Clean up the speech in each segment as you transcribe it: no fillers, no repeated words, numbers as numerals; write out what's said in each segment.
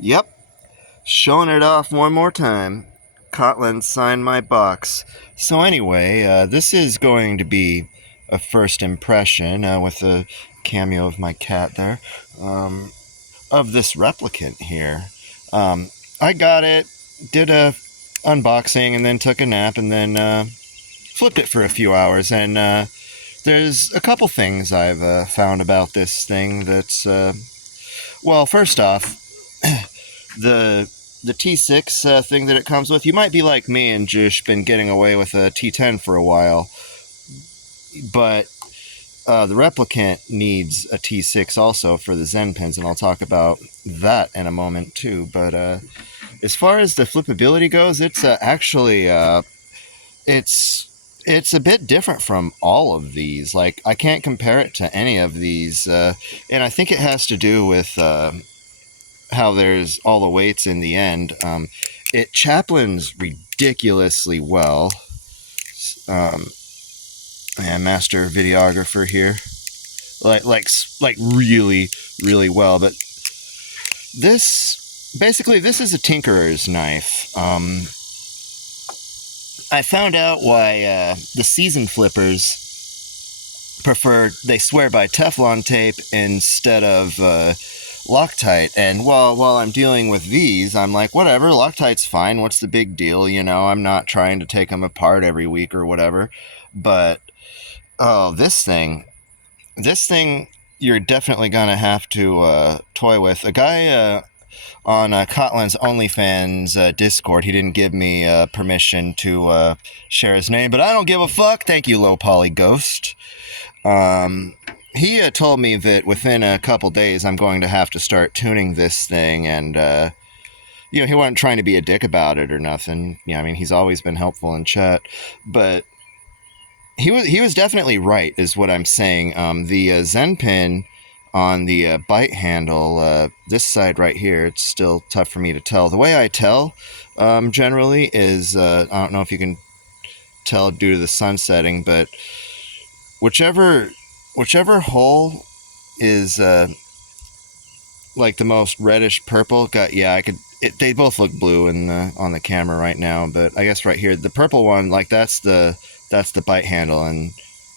Yep, showing it off one more time. Cotland signed my box. So anyway, this is going to be a first impression with a cameo of my cat there, of this replicant here. I got it, did a unboxing, and then took a nap, and then flipped it for a few hours. And there's a couple things I've found about this thing that's, well, first off, the T6 thing that it comes with, you might be like me and just been getting away with a T10 for a while, but the Replicant needs a T6 also for the Zen pins, and I'll talk about that in a moment too. But as far as the flippability goes, it's actually it's a bit different from all of these. Like, I can't compare it to any of these, and I think it has to do with how there's all the weights in the end. It chaplains ridiculously well. And master videographer here, like really, really well. But this is a tinkerer's knife. I found out why the seasoned flippers they swear by Teflon tape instead of Loctite. And while I'm dealing with these, I'm like, whatever, Loctite's fine. What's the big deal? You know, I'm not trying to take them apart every week or whatever. But oh, this thing, you're definitely gonna have to toy with. A guy on Kotlin's OnlyFans Discord, he didn't give me permission to share his name, but I don't give a fuck. Thank you, Low Poly Ghost. He told me that within a couple days I'm going to have to start tuning this thing, and you know, he wasn't trying to be a dick about it or nothing. Yeah, I mean, he's always been helpful in chat, but he was definitely right, is what I'm saying. The Zen pin on the bite handle, this side right here, it's still tough for me to tell. The way I tell, generally, is I don't know if you can tell due to the sun setting, but whichever hole is like the most reddish purple. I could. They both look blue on the camera right now, but I guess right here, the purple one, like that's the bite handle, and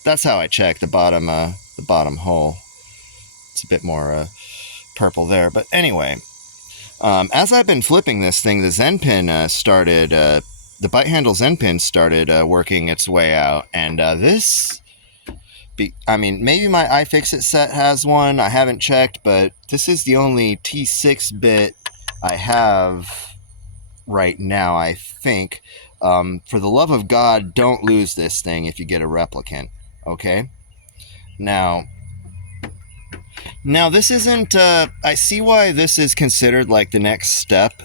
that's how I check the bottom hole. It's a bit more purple there, but anyway, as I've been flipping this thing, the Zen pin started. The bite handle Zen pin started working its way out, and I mean, maybe my iFixit set has one. I haven't checked, but this is the only T6 bit I have right now, I think. For the love of God, don't lose this thing if you get a replicant, okay? Now this isn't, I see why this is considered like the next step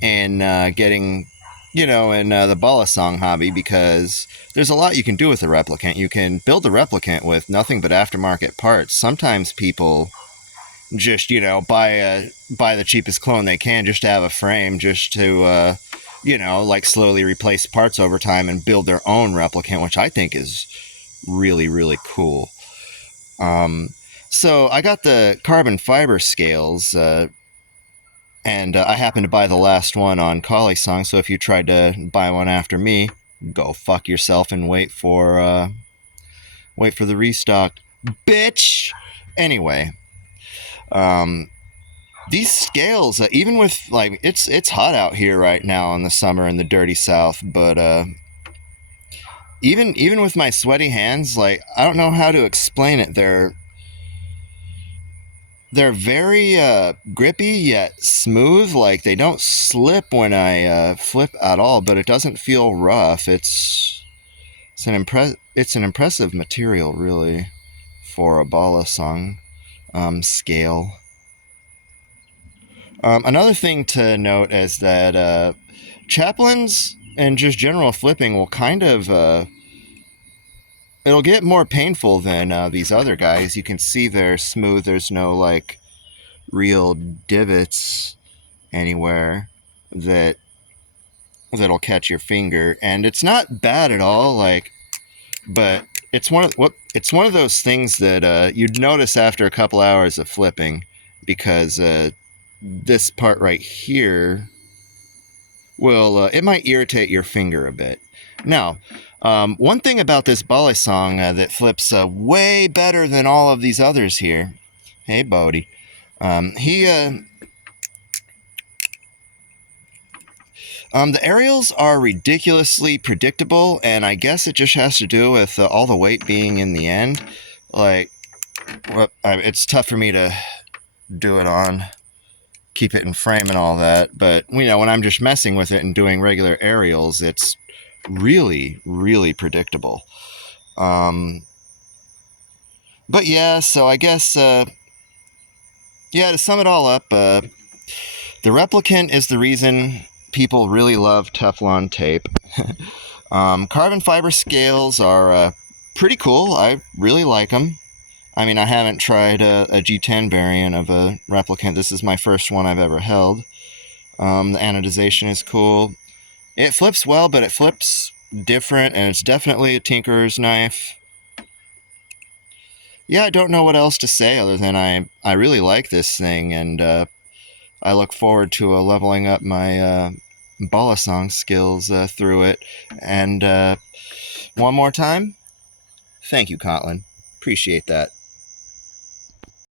in getting, you know, in the bala song hobby, because there's a lot you can do with a replicant. You can build a replicant with nothing but aftermarket parts. Sometimes people just, you know, buy the cheapest clone they can just to have a frame, just to you know, like slowly replace parts over time and build their own replicant, which I think is really, really cool. So I got the carbon fiber scales, and I happened to buy the last one on Kali Song, so if you tried to buy one after me, go fuck yourself and wait for the restock, bitch. Anyway, these scales, even with, like, it's hot out here right now in the summer in the dirty South, but even with my sweaty hands, like, I don't know how to explain it. They're very grippy yet smooth. Like, they don't slip when I flip at all, but it doesn't feel rough. It's an impressive material, really, for a bala song scale. Another thing to note is that chaplains and just general flipping will kind of it'll get more painful than these other guys. You can see they're smooth. There's no, like, real divots anywhere that'll catch your finger, and it's not bad at all. Like, but it's one of those things that you'd notice after a couple hours of flipping, because this part right here will, it might irritate your finger a bit. Now, one thing about this Balisong that flips way better than all of these others here. Hey, Bodie. The aerials are ridiculously predictable, and I guess it just has to do with all the weight being in the end. Like, it's tough for me to do it on, keep it in frame and all that, but when I'm just messing with it and doing regular aerials, it's really, really predictable. But yeah, so I guess, to sum it all up, the Replicant is the reason people really love Teflon tape. Carbon fiber scales are pretty cool. I really like them. I mean, I haven't tried a G10 variant of a Replicant. This is my first one I've ever held. The anodization is cool. It flips well, but it flips different, and it's definitely a tinkerer's knife. Yeah, I don't know what else to say other than I really like this thing, and I look forward to leveling up my Balisong skills through it. And one more time, thank you, Kotlin. Appreciate that.